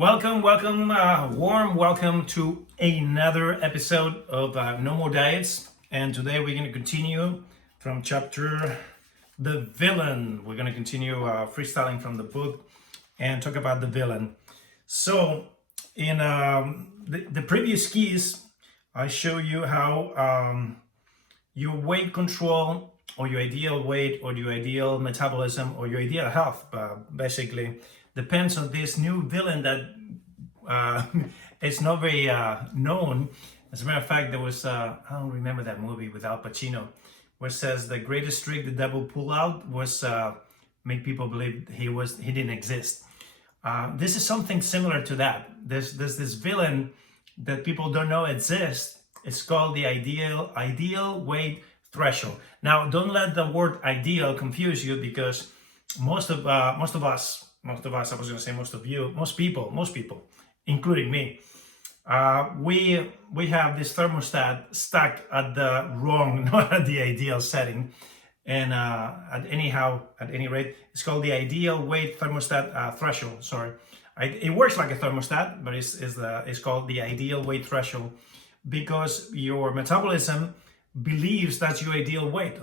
Warm welcome to another episode of No More Diets. And today we're going to continue from chapter The Villain. We're going to continue freestyling from the book and talk about the villain. So in the previous keys, I show you how your weight control or your ideal weight or your ideal metabolism or your ideal health basically depends on this new villain that is not very known. As a matter of fact, there was, I don't remember that movie with Al Pacino, where it says the greatest trick the devil pulled out was make people believe he didn't exist. This is something similar to that. There's this villain that people don't know exists. It's called the ideal weight threshold. Now, don't let the word ideal confuse you, because most of us, I was going to say most of you, most people, including me, we have this thermostat stuck at the wrong, not at the ideal setting. And at any rate, it's called the ideal weight thermostat threshold. Sorry, it works like a thermostat, but it's called the ideal weight threshold because your metabolism believes that's your ideal weight,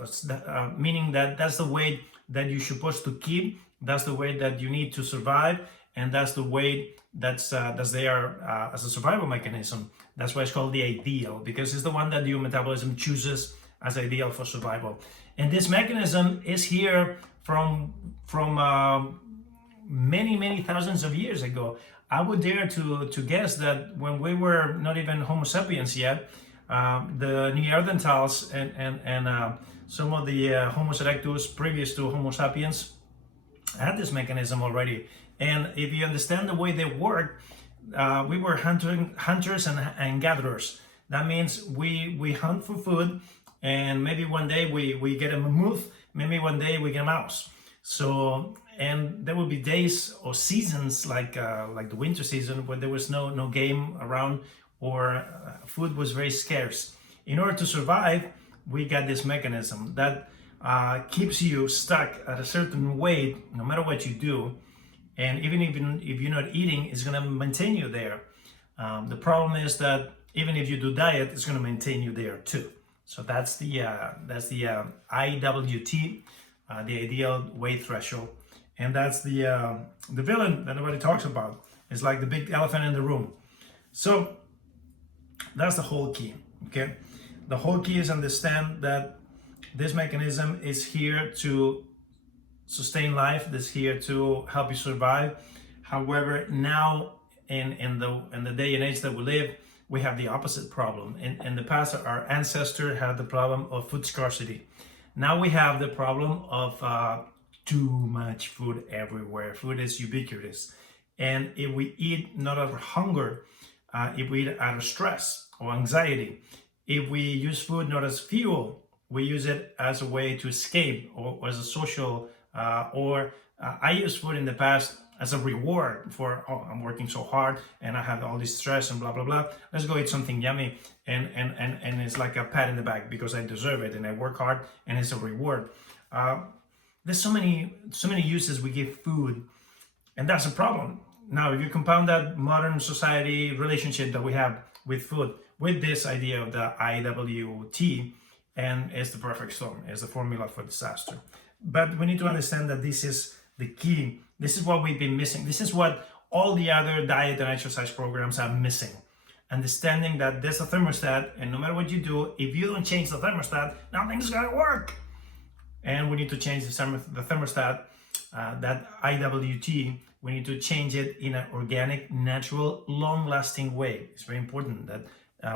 meaning that that's the weight that you're supposed to keep, that's the weight that you need to survive, and that's the weight that's there as a survival mechanism. That's why it's called the ideal, because it's the one that your metabolism chooses as ideal for survival. And this mechanism is here from many thousands of years ago. I would dare to guess that when we were not even Homo sapiens yet, the Neanderthals and some of the Homo erectus previous to Homo sapiens had this mechanism already. And if you understand the way they work, we were hunters and gatherers. That means we hunt for food, and maybe one day we get a mammoth, maybe one day we get a mouse. So, and there will be days or seasons like the winter season where there was no game around, or food was very scarce. In order to survive, we got this mechanism that keeps you stuck at a certain weight no matter what you do. And even if you're not eating, it's going to maintain you there. The problem is that even if you do diet, it's going to maintain you there too. So that's the IWT, the ideal weight threshold, and that's the villain that nobody talks about. It's like the big elephant in the room. So that's the whole key. Okay, the whole key is understand that this mechanism is here to sustain life. This is here to help you survive. However, now in the day and age that we live, we have the opposite problem. In the past, our ancestors had the problem of food scarcity. Now we have the problem of too much food everywhere. Food is ubiquitous. And if we eat not out of hunger, if we eat out of stress or anxiety, if we use food not as fuel, we use it as a way to escape, or as a social, I used food in the past as a reward for, oh, I'm working so hard and I have all this stress and blah, blah, blah. Let's go eat something yummy. And it's like a pat in the back because I deserve it and I work hard and it's a reward. There's so many uses we give food, and that's a problem. Now, if you compound that modern society relationship that we have with food with this idea of the IWT, and it's the perfect storm, it's the formula for disaster. But we need to understand that this is the key. This is what we've been missing. This is what all the other diet and exercise programs are missing. Understanding that there's a thermostat, and no matter what you do, if you don't change the thermostat, nothing's gonna work. And we need to change the thermostat, that IWT, we need to change it in an organic, natural, long-lasting way. It's very important that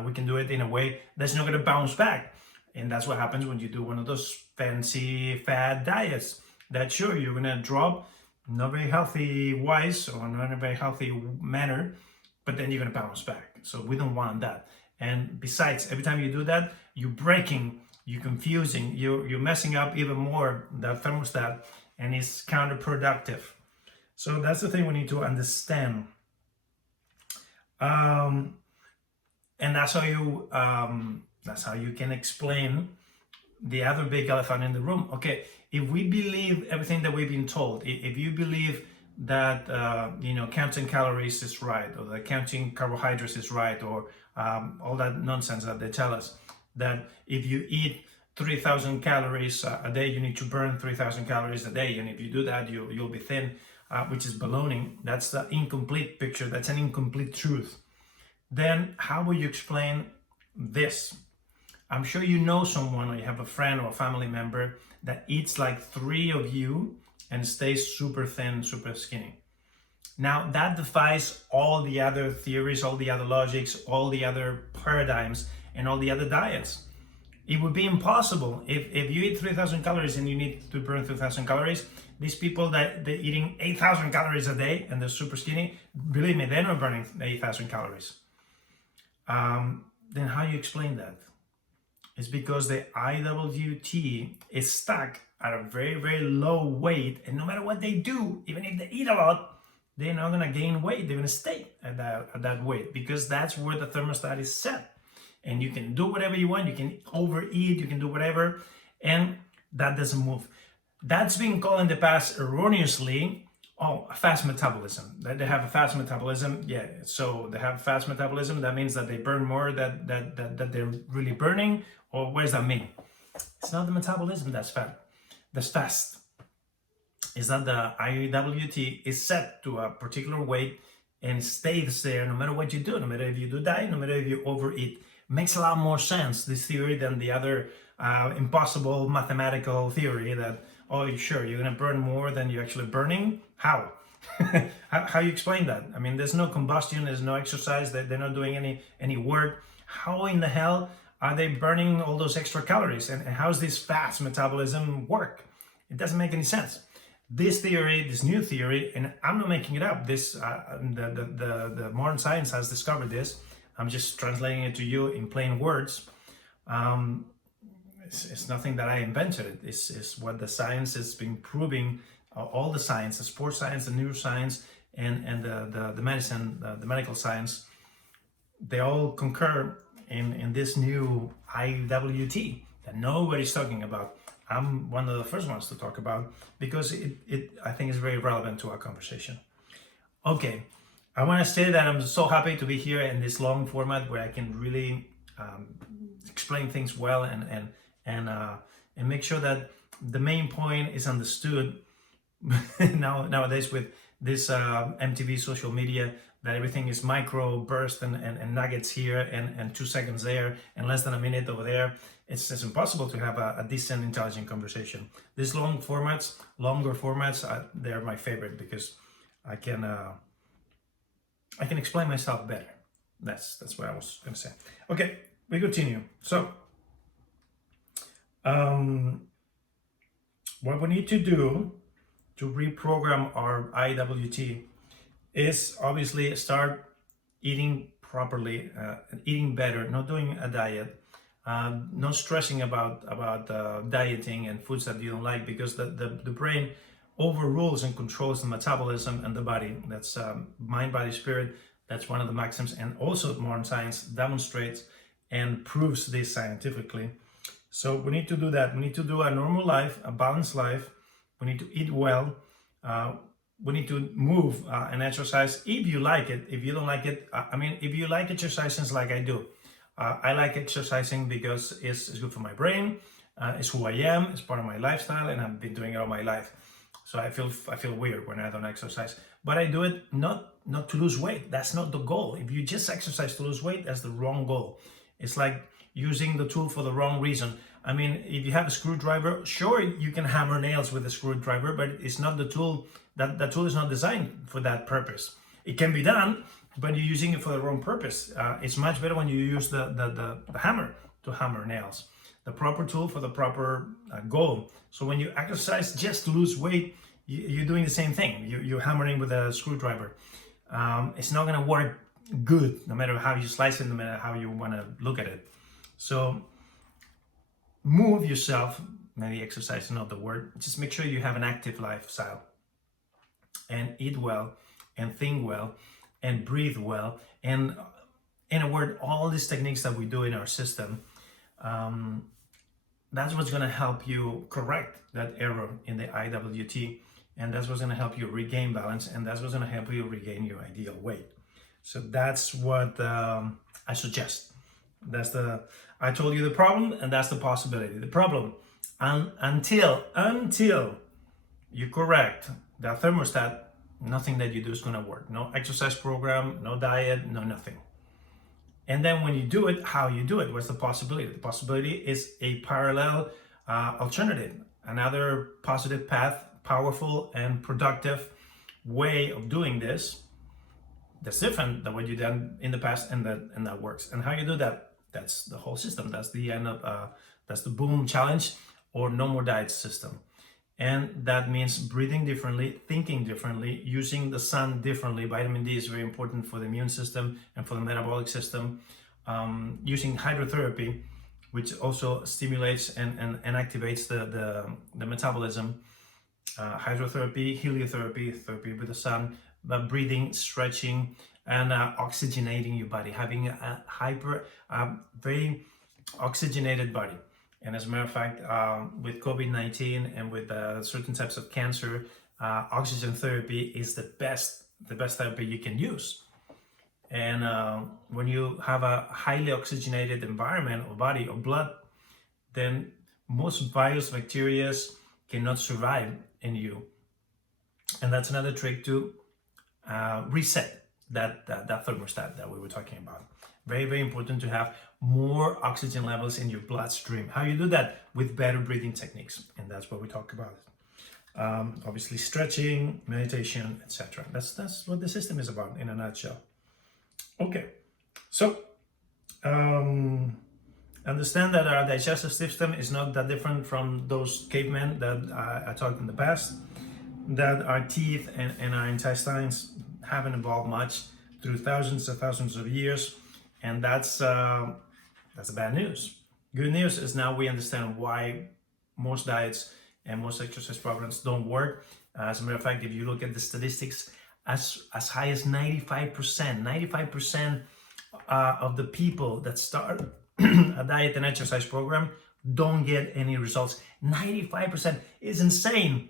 we can do it in a way that's not gonna bounce back. And that's what happens when you do one of those fancy fad diets that sure, you're gonna drop, not very healthy wise or not in a very healthy manner, but then you're gonna bounce back. So we don't want that. And besides, every time you do that, you're breaking, you're confusing, you're messing up even more that thermostat, and it's counterproductive. So that's the thing we need to understand. And that's how you can explain the other big elephant in the room. Okay, if we believe everything that we've been told, if you believe that counting calories is right, or that counting carbohydrates is right, or all that nonsense that they tell us, that if you eat 3,000 calories a day, you need to burn 3,000 calories a day, and if you do that, you'll be thin, which is baloney. That's the incomplete picture. That's an incomplete truth. Then how will you explain this? I'm sure you know someone, or you have a friend or a family member that eats like 3 of you and stays super thin, super skinny. Now that defies all the other theories, all the other logics, all the other paradigms, and all the other diets. It would be impossible. If you eat 3,000 calories and you need to burn 3,000 calories, these people that they're eating 8,000 calories a day and they're super skinny, believe me, they're not burning 8,000 calories. Then how do you explain that? It's because the IWT is stuck at a very, very low weight, and no matter what they do, even if they eat a lot, they're not gonna gain weight. They're gonna stay at that weight, because that's where the thermostat is set. And you can do whatever you want, you can overeat, you can do whatever, and that doesn't move. That's been called in the past erroneously, a fast metabolism. That they have a fast metabolism, yeah. So they have fast metabolism. That means that they burn more that they're really burning. Or what does that mean? It's not the metabolism that's fast. That's fast. Is that the IWT is set to a particular weight and stays there no matter what you do, no matter if you do diet, no matter if you overeat. Makes a lot more sense, this theory, than the other impossible mathematical theory that, oh, sure, you're going to burn more than you're actually burning. How? How you explain that? I mean, there's no combustion, there's no exercise, they're not doing any work. How in the hell are they burning all those extra calories? And how's this fast metabolism work? It doesn't make any sense. This theory, this new theory, and I'm not making it up. This the modern science has discovered this. I'm just translating it to you in plain words. It's nothing that I invented. It's what the science has been proving. All the science, the sports science, the neuroscience, and the medicine, the medical science, they all concur in this new IWT that nobody's talking about. I'm one of the first ones to talk about, because it I think is very relevant to our conversation. Okay, I want to say that I'm so happy to be here in this long format where I can really explain things well and make sure that the main point is understood. Nowadays with this MTV social media, that everything is micro burst and nuggets here and 2 seconds there and less than a minute over there. It's impossible to have a decent, intelligent conversation. These longer formats, they're my favorite, because I can explain myself better. That's what I was going to say. Okay, we continue. So, what we need to do to reprogram our IWT is obviously start eating properly, eating better, not doing a diet, not stressing about dieting and foods that you don't like, because the brain overrules and controls the metabolism and the body. That's mind, body, spirit. That's one of the maxims, and also modern science demonstrates and proves this scientifically. So we need to do that. We need to do a normal life, a balanced life. We need to eat well. We need to move and exercise if you like it. If you don't like it, if you like exercising like I do, I like exercising because it's good for my brain. It's who I am. It's part of my lifestyle, and I've been doing it all my life. So I feel weird when I don't exercise. But I do it not to lose weight. That's not the goal. If you just exercise to lose weight, that's the wrong goal. It's like using the tool for the wrong reason. I mean, if you have a screwdriver, sure, you can hammer nails with a screwdriver, but it's not the tool. That tool is not designed for that purpose. It can be done, but you're using it for the wrong purpose. It's much better when you use the hammer to hammer nails. The proper tool for the proper goal. So when you exercise just to lose weight, you're doing the same thing. You're hammering with a screwdriver. It's not going to work good, no matter how you slice it, no matter how you want to look at it. So move yourself. Maybe exercise is not the word. Just make sure you have an active lifestyle, and eat well, and think well, and breathe well. And in a word, all these techniques that we do in our system, that's what's going to help you correct that error in the IWT and that's what's going to help you regain balance, and that's what's going to help you regain your ideal weight. So that's what I suggest. I told you the problem, and that's the possibility. The problem, until you correct that thermostat, nothing that you do is going to work. No exercise program, no diet, no nothing. And then when you do it, how you do it, what's the possibility? The possibility is a parallel alternative, another positive path, powerful and productive way of doing this that's different than what you've done in the past, and that works. And how you do that, that's the whole system. That's the end of that's the boom challenge, or no more diet system. And that means breathing differently, thinking differently, using the sun differently. Vitamin D is very important for the immune system and for the metabolic system. Using hydrotherapy, which also stimulates and activates the metabolism. Hydrotherapy, heliotherapy, therapy with the sun, but breathing, stretching, and oxygenating your body, having a very oxygenated body. And as a matter of fact, with COVID-19 and with certain types of cancer, oxygen therapy is the best therapy you can use. And when you have a highly oxygenated environment or body or blood, then most virus, bacteria cannot survive in you. And that's another trick to reset that thermostat that we were talking about. Very, very important to have more oxygen levels in your bloodstream. How you do that? With better breathing techniques, and that's what we talk about. Obviously, stretching, meditation, etc. That's what the system is about in a nutshell. Okay, so understand that our digestive system is not that different from those cavemen that I talked in the past. That our teeth and our intestines haven't evolved much through thousands of years. And that's bad news. Good news is now we understand why most diets and most exercise programs don't work. As a matter of fact, if you look at the statistics, as high as 95% of the people that start a diet and exercise program don't get any results. 95% is insane.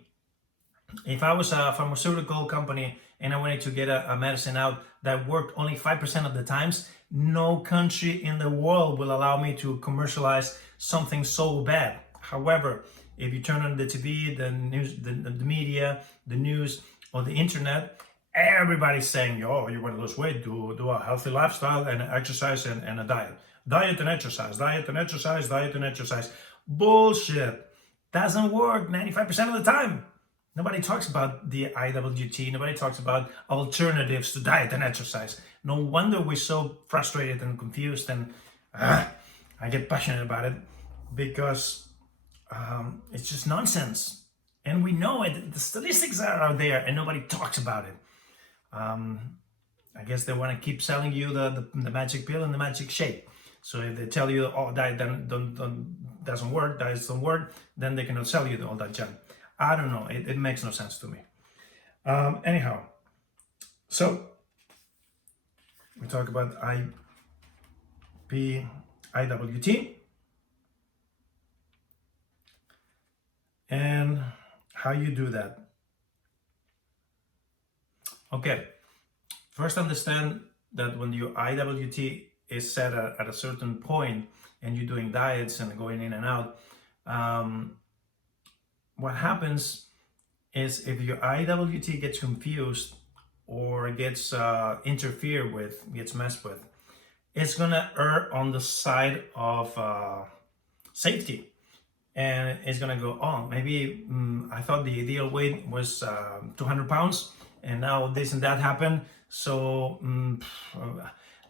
If I was a pharmaceutical company and I wanted to get a medicine out that worked only 5% of the times, no country in the world will allow me to commercialize something so bad. However, if you turn on the TV, the news, the media, the news, or the internet, everybody's saying, yo, you want to lose weight, do a healthy lifestyle and exercise and a diet. Diet and exercise, diet and exercise, diet and exercise. Bullshit. Doesn't work 95% of the time. Nobody talks about the IWT. Nobody talks about alternatives to diet and exercise. No wonder we're so frustrated and confused, and I get passionate about it because it's just nonsense. And we know it. The statistics are there, and nobody talks about it. I guess they want to keep selling you the magic pill and the magic shake. So if they tell you, oh, diet doesn't work, diets don't work, then they cannot sell you all that junk. I don't know. It makes no sense to me. Anyhow, so we talk about IWT and how you do that. Okay, first understand that when your IWT is set at a certain point and you're doing diets and going in and out, what happens is if your IWT gets confused or gets interfered with, gets messed with, it's gonna err on the side of safety. And it's gonna go, oh, maybe I thought the ideal weight was 200 pounds and now this and that happened. So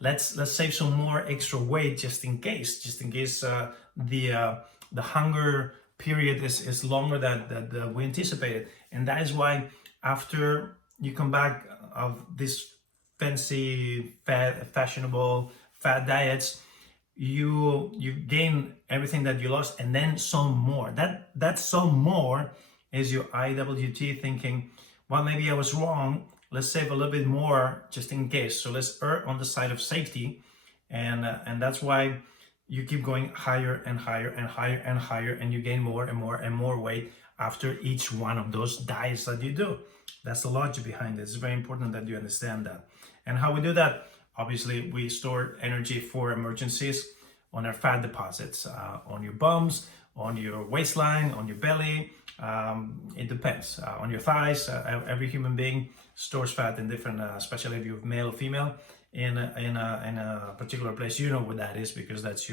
let's save some more extra weight just in case the hunger period is longer than we anticipated. And that is why after you come back of this fancy, fashionable fat diets, you gain everything that you lost and then some more. That some more is your IWT thinking, well, maybe I was wrong. Let's save a little bit more just in case. So let's err on the side of safety. And that's why you keep going higher and higher and higher and higher, and you gain more and more and more weight after each one of those diets that you do. That's the logic behind it. It's very important that you understand that. And how we do that, obviously, we store energy for emergencies on our fat deposits, on your bums, on your waistline, on your belly. It depends. On your thighs. Every human being stores fat in different, especially if you're male or female, in a particular place. You know what that is because that's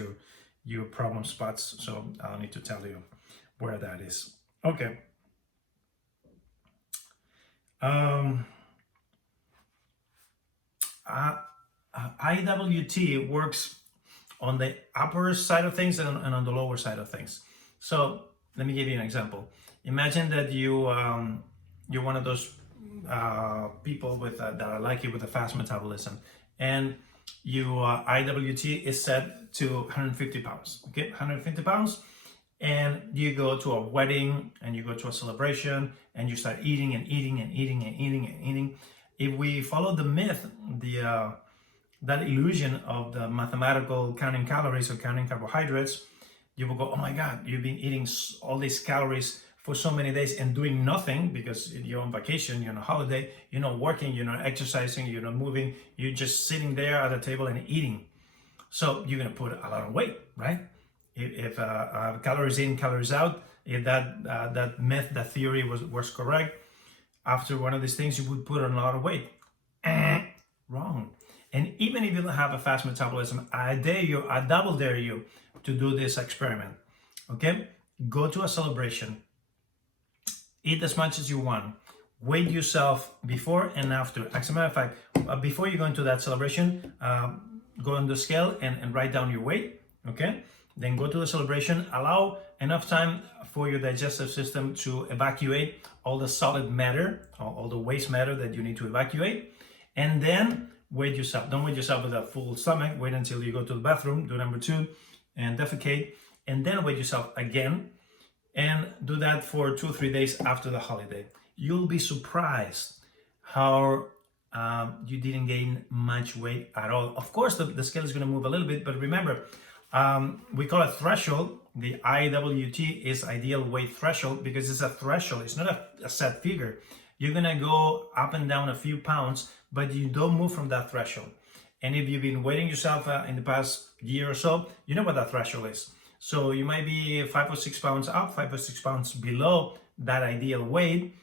your problem spots. So I don't need to tell you where that is. Okay. IWT works on the upper side of things and on the lower side of things. So let me give you an example. Imagine that you're one of those people with that are like you with a fast metabolism, and your IWT is set to 150 pounds. Okay, 150 pounds, and you go to a wedding and you go to a celebration and you start eating and eating and eating and eating and eating. If we follow the myth, that illusion of the mathematical counting calories or counting carbohydrates, you will go, oh my God, you've been eating all these calories for so many days and doing nothing because you're on vacation, you're on a holiday, you're not working, you're not exercising, you're not moving, you're just sitting there at a table and eating. So you're gonna put a lot of weight, right? If calories in, calories out, if that myth, that theory was correct, after one of these things, you would put on a lot of weight. Wrong. And even if you don't have a fast metabolism, I double dare you to do this experiment. Okay? Go to a celebration. Eat as much as you want. Weigh yourself before and after. As a matter of fact, before you go into that celebration, go on the scale and write down your weight. Okay? Then go to the celebration. Allow enough time for your digestive system to evacuate all the solid matter, all the waste matter that you need to evacuate. And then weigh yourself. Don't weigh yourself with a full stomach. Wait until you go to the bathroom, do number 2, and defecate. And then weigh yourself again. And do that for 2 or 3 days after the holiday. You'll be surprised how you didn't gain much weight at all. Of course, the scale is going to move a little bit, but remember, we call it threshold. The IWT is ideal weight threshold because it's a threshold. It's not a set figure. You're going to go up and down a few pounds, but you don't move from that threshold. And if you've been weighing yourself in the past year or so, you know what that threshold is. So you might be 5 or 6 pounds up, 5 or 6 pounds below that ideal weight,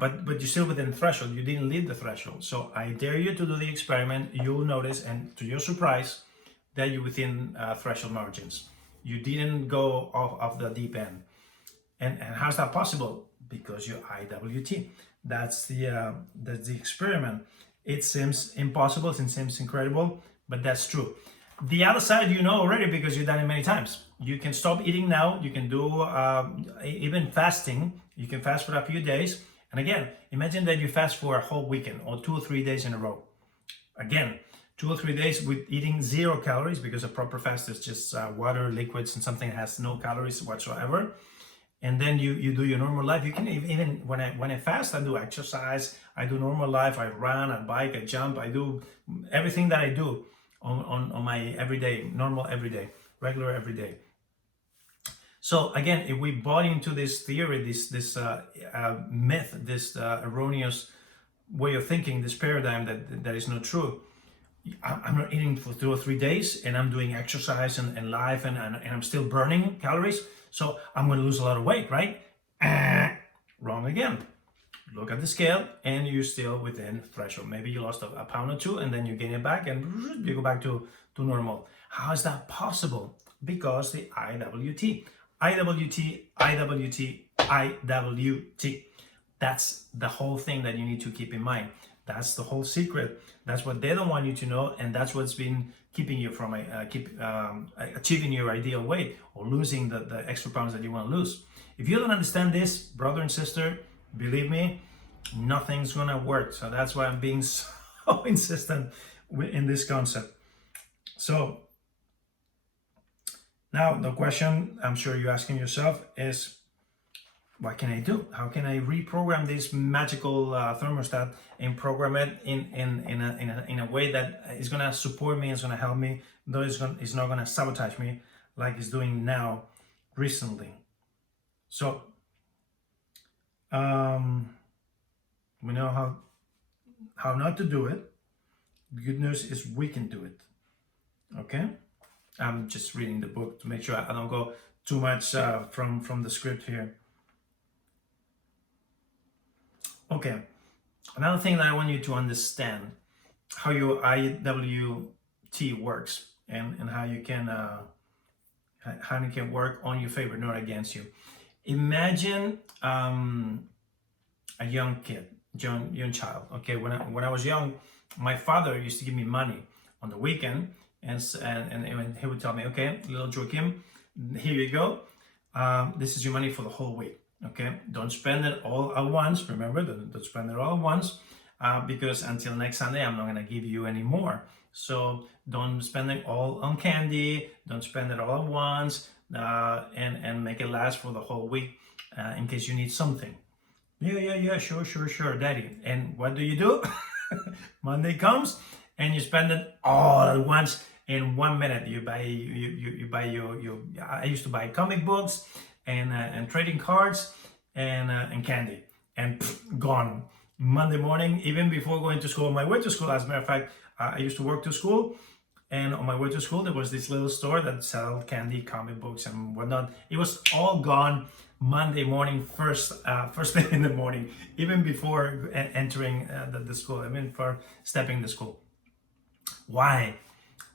but you're still within the threshold. You didn't leave the threshold. So I dare you to do the experiment. You'll notice, and to your surprise, that you're within threshold margins. You didn't go off the deep end. And how's that possible? Because your IWT. That's the experiment. It seems impossible, it seems incredible, but that's true. The other side you know already because you've done it many times. You can stop eating now. You can do even fasting. You can fast for a few days. And again, imagine that you fast for a whole weekend or 2 or 3 days in a row. Again, 2 or 3 days with eating 0 calories because a proper fast is just water, liquids, and something that has no calories whatsoever. And then you do your normal life. You can even when I fast, I do exercise, I do normal life, I run, I bike, I jump, I do everything that I do on my everyday, normal everyday, regular everyday. So again, if we bought into this theory, this myth, this erroneous way of thinking, this paradigm that is not true, I'm not eating for 2 or 3 days and I'm doing exercise and life and I'm still burning calories, so I'm going to lose a lot of weight, right? Wrong again. Look at the scale and you're still within threshold. Maybe you lost a pound or 2 and then you gain it back and you go back to normal. How is that possible? Because the IWT. That's the whole thing that you need to keep in mind. That's the whole secret. That's what they don't want you to know, and that's what's been keeping you from achieving your ideal weight or losing the extra pounds that you want to lose. If you don't understand this, brother and sister, believe me, nothing's gonna work. So that's why I'm being so insistent in this concept. So now the question I'm sure you're asking yourself is, what can I do? How can I reprogram this magical thermostat and program it in a way that is gonna support me, is gonna help me, though it's not gonna sabotage me like it's doing now recently. So We know how not to do it. The good news is we can do it. Okay? I'm just reading the book to make sure I don't go too much from the script here. Okay. Another thing that I want you to understand, how your IWT works, and how you can work on your favor, not against you. Imagine a young kid, young child. Okay, when I was young, my father used to give me money on the weekend, and he would tell me, okay, little Joachim, here you go. This is your money for the whole week. Okay, don't spend it all at once. Remember, don't spend it all at once, because until next Sunday, I'm not gonna give you any more. So don't spend it all on candy. Don't spend it all at once, and make it last for the whole week, in case you need something. Yeah, sure, Daddy. And what do? Monday comes, and you spend it all at once in 1 minute. You buy your. I used to buy comic books and trading cards and candy, and gone. Monday morning, even before going to school, on my way to school, as a matter of fact, I used to work to school, and on my way to school, there was this little store that sold candy, comic books, and whatnot. It was all gone Monday morning, first thing in the morning, even before entering the school, I mean, for stepping the school. Why?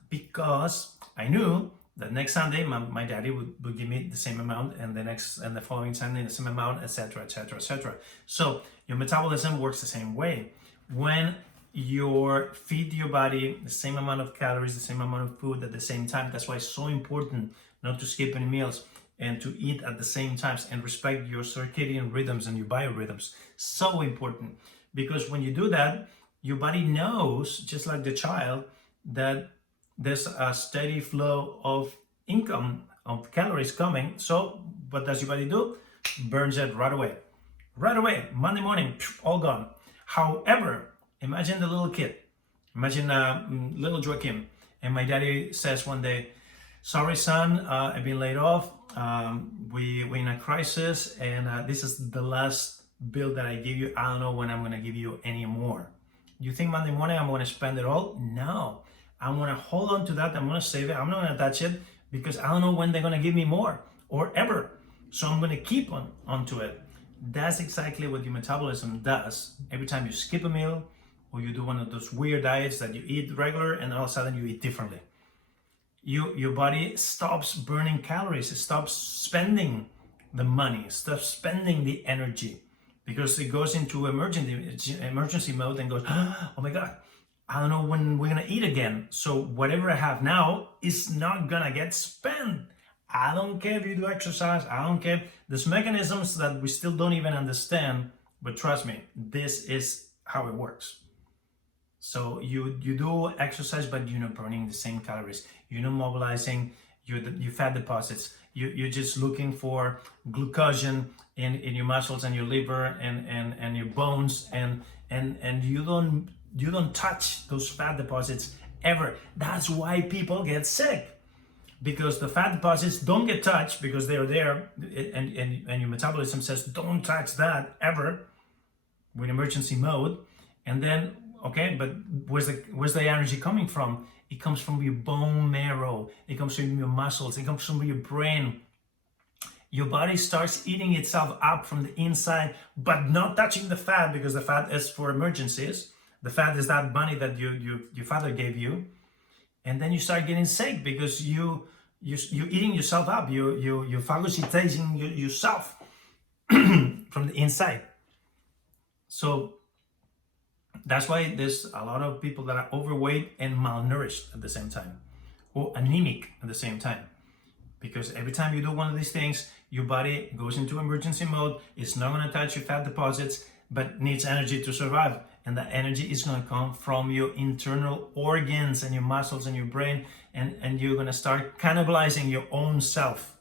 Because I knew that next Sunday my daddy would give me the same amount, and the following Sunday the same amount, etc., etc., etc. So your metabolism works the same way. When you feed your body the same amount of calories, the same amount of food at the same time, that's why it's so important not to skip any meals and to eat at the same times, and respect your circadian rhythms and your biorhythms. So important, because when you do that, your body knows, just like the child, that there's a steady flow of income, of calories coming. So what does your body do? Burns it right away. Right away, Monday morning, all gone. However, imagine the little kid. Imagine little Joachim. And my daddy says one day, sorry, son, I've been laid off. We're in a crisis, and this is the last bill that I give you. I don't know when I'm going to give you any more. You think Monday morning I'm going to spend it all? No. I'm going to hold on to that. I'm going to save it. I'm not going to touch it, because I don't know when they're going to give me more or ever. So I'm going to keep onto it. That's exactly what your metabolism does. Every time you skip a meal, or you do one of those weird diets that you eat regular and all of a sudden you eat differently, your body stops burning calories. It stops spending the money, stops spending the energy, because it goes into emergency mode and goes, oh my God, I don't know when we're gonna eat again. So whatever I have now is not gonna get spent. I don't care if you do exercise. I don't care. There's mechanisms that we still don't even understand, but trust me, this is how it works. So you do exercise, but you're not burning the same calories. You're not mobilizing your fat deposits. You're just looking for glucogen in your muscles and your liver and your bones, and you don't touch those fat deposits ever. That's why people get sick, because the fat deposits don't get touched, because they're there, and your metabolism says don't touch that ever. We're in emergency mode, and then okay, but where's the energy coming from? It comes from your bone marrow. It comes from your muscles. It comes from your brain. Your body starts eating itself up from the inside, but not touching the fat, because the fat is for emergencies. The fat is that money that your father gave you, and then you start getting sick because you're eating yourself up. You're phagocytizing yourself from the inside. So that's why there's a lot of people that are overweight and malnourished at the same time, or anemic at the same time. Because every time you do one of these things, your body goes into emergency mode. It's not going to touch your fat deposits, but needs energy to survive. And that energy is going to come from your internal organs and your muscles and your brain. And you're going to start cannibalizing your own self.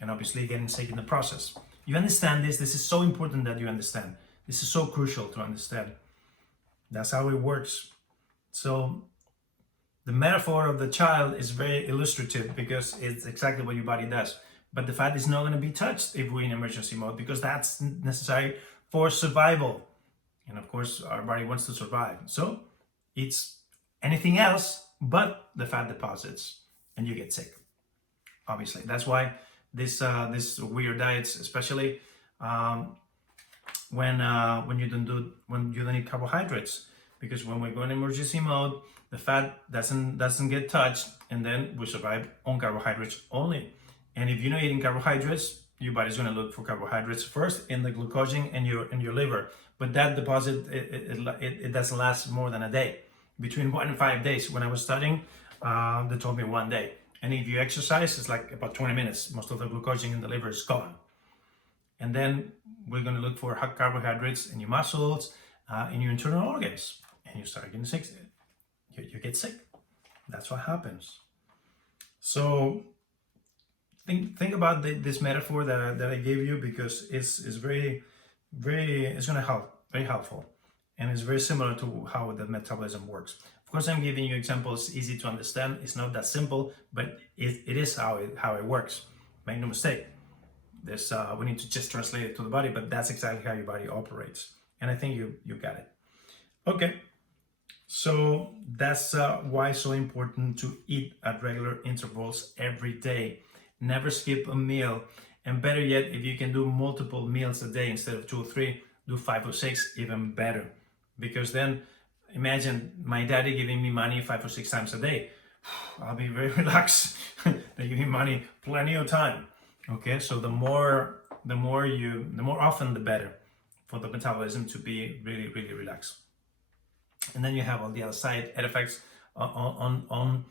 And obviously getting sick in the process. You understand this? This is so important that you understand. This is so crucial to understand. That's how it works. So the metaphor of the child is very illustrative, because it's exactly what your body does. but the fat is not going to be touched if we're in emergency mode, because that's necessary for survival. And of course, our body wants to survive. So it's anything else but the fat deposits, and you get sick. Obviously, that's why this weird diets, especially when you don't eat carbohydrates, because when we go in emergency mode, the fat doesn't get touched, and then we survive on carbohydrates only. And if you're not eating carbohydrates, your body's going to look for carbohydrates first in the glucogen in your liver. But that deposit, it doesn't last more than a day. Between 1 and 5 days. When I was studying, they told me 1 day. And if you exercise, it's like about 20 minutes. Most of the glucogen in the liver is gone. And then we're going to look for carbohydrates in your muscles, in your internal organs. And you start getting sick. You get sick. That's what happens. So think about this metaphor that I gave you, because it's very, very, it's going to help, very helpful. And it's very similar to how the metabolism works. Of course, I'm giving you examples easy to understand. It's not that simple, but it is how it works. Make no mistake. We need to just translate it to the body, but that's exactly how your body operates. And I think you got it. Okay. So that's why it's so important to eat at regular intervals every day. Never skip a meal. And better yet, if you can do multiple meals a day instead of 2 or 3, do 5 or 6, even better. Because then, imagine my daddy giving me money 5 or 6 times a day. I'll be very relaxed. They give me money plenty of time. Okay, so the more often, the better for the metabolism to be really, really relaxed. And then you have all the other side effects on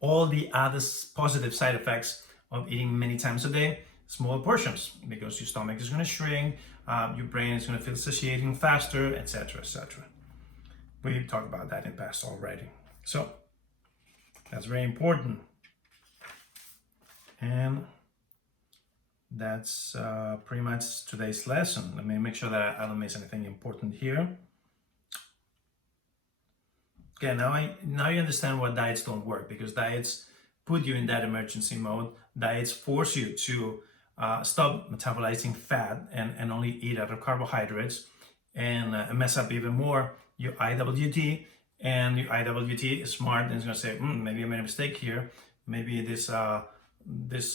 all the other positive side effects of eating many times a day, small portions, because your stomach is going to shrink, your brain is going to feel satiating faster, etc., etc. We talked about that in the past already. So that's very important. And that's pretty much today's lesson. Let me make sure that I don't miss anything important here. Okay, now you understand why diets don't work, because diets put you in that emergency mode. Diets force you to stop metabolizing fat and only eat out of carbohydrates, and mess up even more your IWT. And your IWT is smart and is going to say, maybe I made a mistake here. Maybe this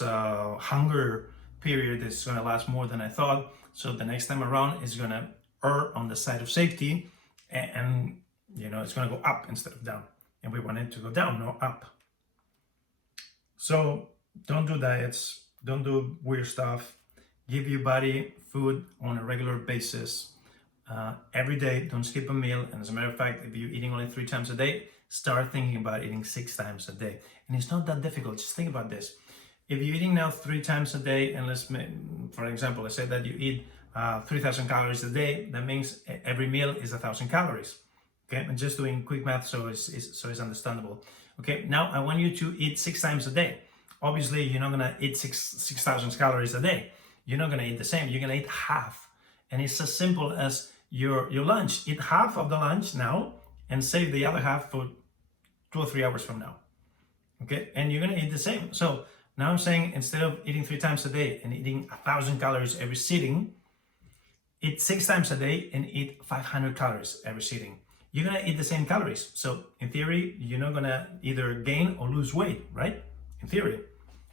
hunger period is going to last more than I thought. So the next time around, it's going to err on the side of safety, and it's going to go up instead of down. And we want it to go down, not up. So don't do diets. Don't do weird stuff. Give your body food on a regular basis. Every day, don't skip a meal. And as a matter of fact, if you're eating only 3 times a day, start thinking about eating 6 times a day. And it's not that difficult. Just think about this. If you're eating now 3 times a day, and for example, let's say that you eat 3,000 calories a day, that means every meal is 1,000 calories. Okay, I'm just doing quick math so it's understandable. Okay, now I want you to eat 6 times a day. Obviously, you're not gonna eat 6,000 calories a day. You're not gonna eat the same. You're gonna eat half. And it's as simple as your lunch. Eat half of the lunch now and save the other half for 2 or 3 hours from now. Okay, and you're gonna eat the same. So now I'm saying, instead of eating 3 times a day and eating 1,000 calories every sitting, eat 6 times a day and eat 500 calories every sitting. You're gonna eat the same calories. So in theory, you're not gonna either gain or lose weight, right? In theory.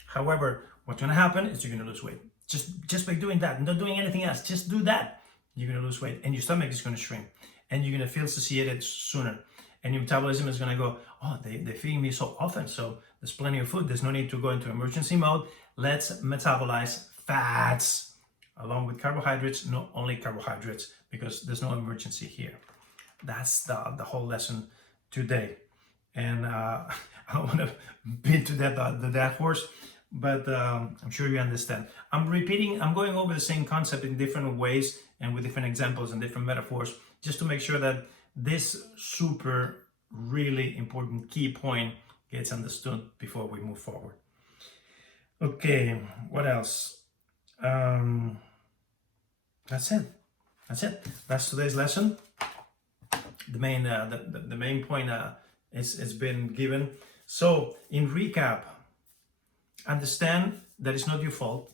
However, what's gonna happen is you're gonna lose weight. Just by doing that, not doing anything else, just do that. You're gonna lose weight, and your stomach is gonna shrink, and you're gonna feel satiated sooner. And your metabolism is gonna go, they're feeding me so often, so there's plenty of food. There's no need to go into emergency mode. Let's metabolize fats along with carbohydrates, not only carbohydrates, because there's no emergency here. That's the whole lesson today. And I don't want to beat to that horse, but I'm sure you understand. I'm going over the same concept in different ways and with different examples and different metaphors, just to make sure that this super really important key point gets understood before we move forward. Okay, what else? That's it. That's today's lesson. The main point is been given. So in recap, understand that it's not your fault.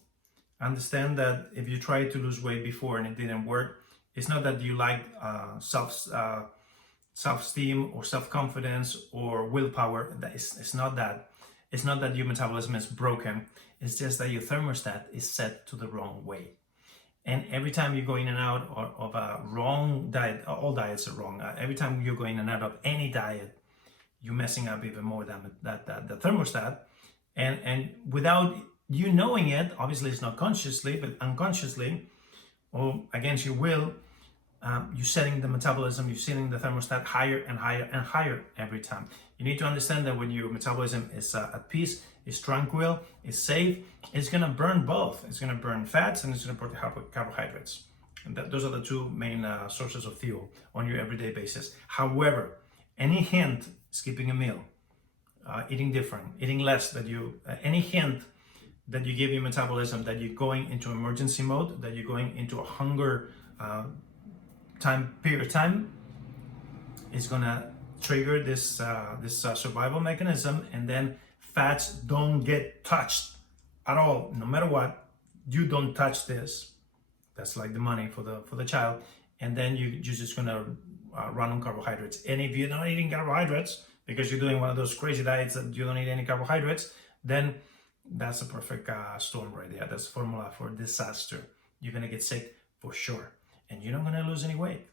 Understand that if you tried to lose weight before and it didn't work, it's not that you lack self-esteem or self-confidence or willpower. It's not that. It's not that your metabolism is broken. It's just that your thermostat is set to the wrong way. And every time you go in and out of a wrong diet, all diets are wrong. Every time you go in and out of any diet, you're messing up even more than the thermostat. And without you knowing it, obviously it's not consciously, but unconsciously, or against your will, you're setting the metabolism, you're setting the thermostat higher and higher and higher every time. You need to understand that when your metabolism is at peace, is tranquil, is safe, it's gonna burn both. It's gonna burn fats and it's gonna burn carbohydrates. And those are the two main sources of fuel on your everyday basis. However, any hint, skipping a meal, eating different, eating less, that you, any hint that you give your metabolism that you're going into emergency mode, that you're going into a hunger period of time, is gonna trigger this survival mechanism, and then fats don't get touched at all. No matter what, you don't touch this. That's like the money for the child, and then you're just gonna run on carbohydrates. And if you're not eating carbohydrates because you're doing one of those crazy diets that you don't eat any carbohydrates, then that's a perfect storm right there. That's a formula for disaster. You're gonna get sick for sure, and you're not gonna lose any weight.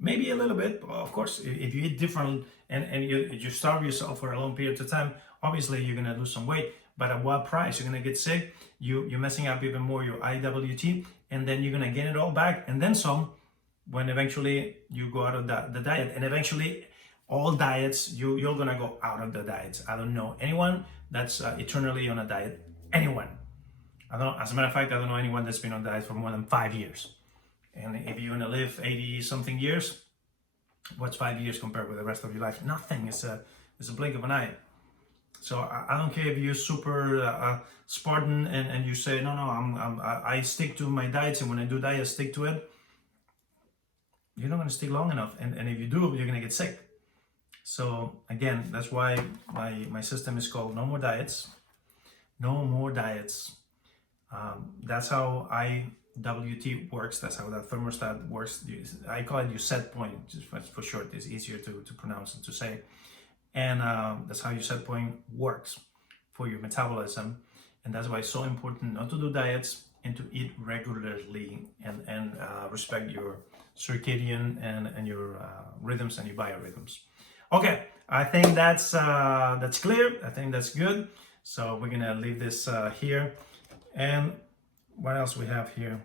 Maybe a little bit, of course. If you eat different and you starve yourself for a long period of time, obviously you're gonna lose some weight. But at what price? You're gonna get sick. You're messing up even more your IWT, and then you're gonna gain it all back and then some when eventually you go out of the diet. And eventually, all diets, you're gonna go out of the diets. I don't know anyone that's eternally on a diet. Anyone. As a matter of fact, I don't know anyone that's been on diet for more than 5 years. And if you're gonna live 80 something years, what's 5 years compared with the rest of your life? Nothing. It's a blink of an eye. So I don't care if you're super Spartan and you say, no, I stick to my diets, and when I do diet, I stick to it. You're not gonna stick long enough. And if you do, you're gonna get sick. So again, that's why my system is called No More Diets. No more diets. That's how IWT works. That's how that thermostat works. I call it your set point, just for short. It's easier to pronounce and to say. And that's how your set point works for your metabolism. And that's why it's so important not to do diets and to eat regularly and respect your circadian and your rhythms and your biorhythms. Okay, I think that's clear. I think that's good. So we're gonna leave this here. And what else we have here?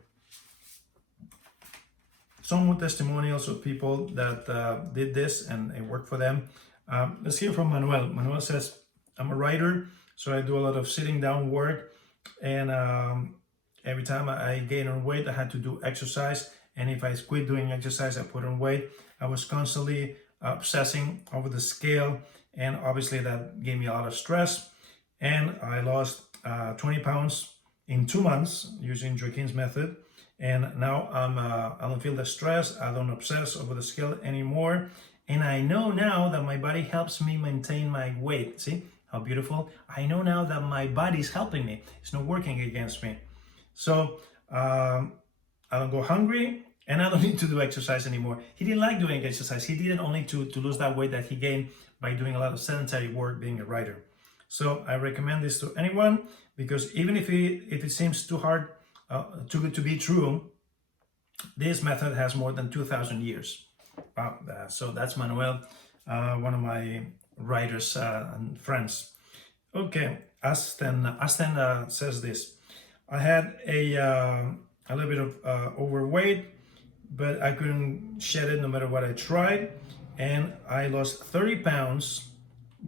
Some more testimonials of people that did this and it worked for them. Let's hear from Manuel. Manuel says, I'm a writer, so I do a lot of sitting down work. And every time I gain on weight, I had to do exercise. And if I quit doing exercise, I put on weight. I was constantly obsessing over the scale. And obviously that gave me a lot of stress. And I lost 20 pounds in 2 months using Joaquin's method. And now I don't feel the stress. I don't obsess over the scale anymore. And I know now that my body helps me maintain my weight. See how beautiful? I know now that my body's helping me. It's not working against me. So I don't go hungry, and I don't need to do exercise anymore. He didn't like doing exercise. He did it only to lose that weight that he gained by doing a lot of sedentary work being a writer. So I recommend this to anyone, because even if it seems too hard, too good to be true, this method has more than 2,000 years. Wow. So that's Manuel, one of my writers and friends. Okay, Aston says this. I had a little bit of overweight, but I couldn't shed it no matter what I tried. And I lost 30 pounds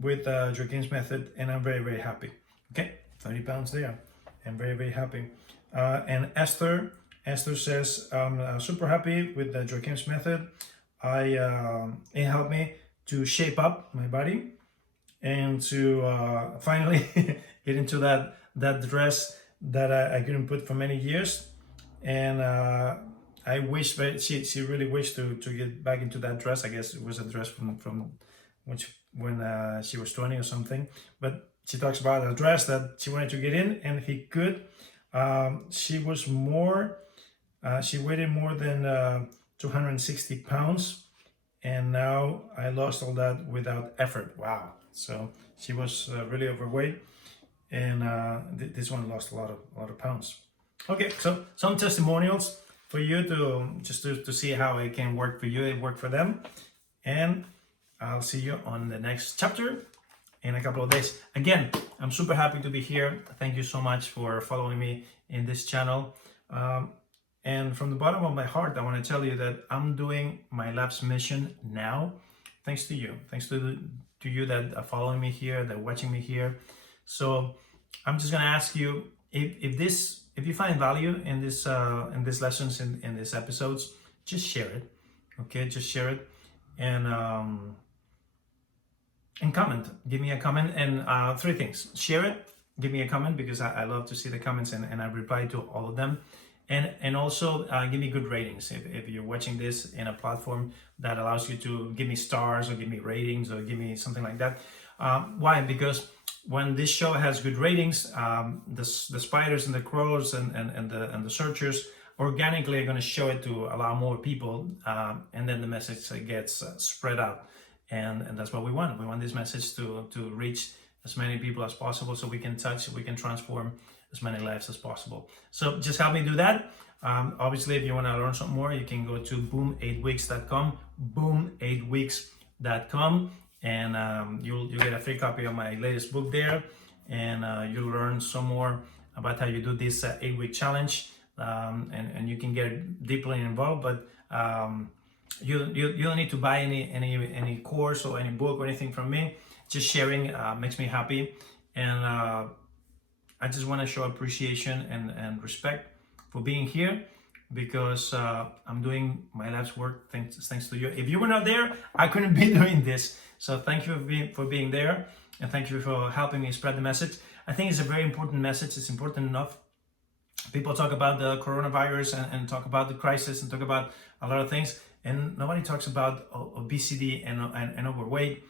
with Joaquin's method, and I'm very, very happy. Okay, 30 pounds there. I'm very, very happy. And Esther says, I'm super happy with the Joaquin's method. It helped me to shape up my body and to finally get into that dress that I couldn't put for many years. And I wish, but she really wished to get back into that dress. I guess it was a dress from when she was 20 or something. But she talks about a dress that she wanted to get in, and he could. She was more, she weighed more than 260 pounds. And now I lost all that without effort. Wow. So she was really overweight. And this one lost a lot of pounds. Okay, so some testimonials for you to just to see how it can work for you, it worked for them. And I'll see you on the next chapter in a couple of days. Again, I'm super happy to be here. Thank you so much for following me in this channel. And from the bottom of my heart, I want to tell you that I'm doing my lab's mission now, thanks to you. Thanks to you that are following me here, that are watching me here. So I'm just going to ask you, if you find value in these lessons, in these episodes, just share it. Okay, just share it, and comment. Give me a comment, and 3 things: share it, give me a comment, because I love to see the comments, and I reply to all of them. And also give me good ratings if you're watching this in a platform that allows you to give me stars or give me ratings or give me something like that. Why? Because when this show has good ratings, the spiders and the crawlers and the searchers organically are going to show it to allow more people, and then the message gets spread out, and that's what we want. We want this message to reach as many people as possible, so we can touch, we can transform as many lives as possible. So just help me do that. Obviously, if you want to learn something more, you can go to boom8weeks.com, boom8weeks.com, and you'll get a free copy of my latest book there, and you'll learn some more about how you do this 8-week challenge, and you can get deeply involved. But you don't need to buy any course or any book or anything from me. Just sharing makes me happy, and I just want to show appreciation and respect for being here, because I'm doing my life's work thanks to you. If you were not there, I couldn't be doing this. So thank you for being there, and thank you for helping me spread the message. I think it's a very important message. It's important enough. People talk about the coronavirus and talk about the crisis and talk about a lot of things, and nobody talks about obesity and overweight.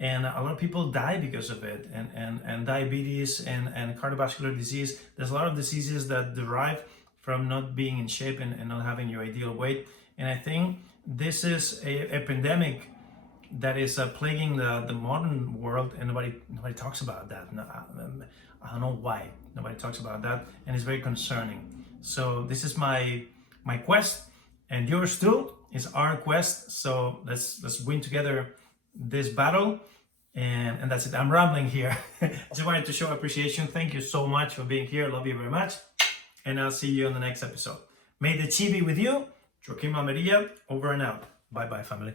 And a lot of people die because of it, and diabetes and cardiovascular disease. There's a lot of diseases that derive from not being in shape and not having your ideal weight. And I think this is a pandemic that is plaguing the modern world, and nobody talks about that. No, I don't know why nobody talks about that, and it's very concerning. So this is my quest, and yours too is our quest. So let's win together this battle, and that's it. I'm rambling here. Just wanted to show appreciation. Thank you so much for being here. Love you very much, and I'll see you on the next episode. May the chi be with you. Joaquin Almeria, over and out. Bye bye, family.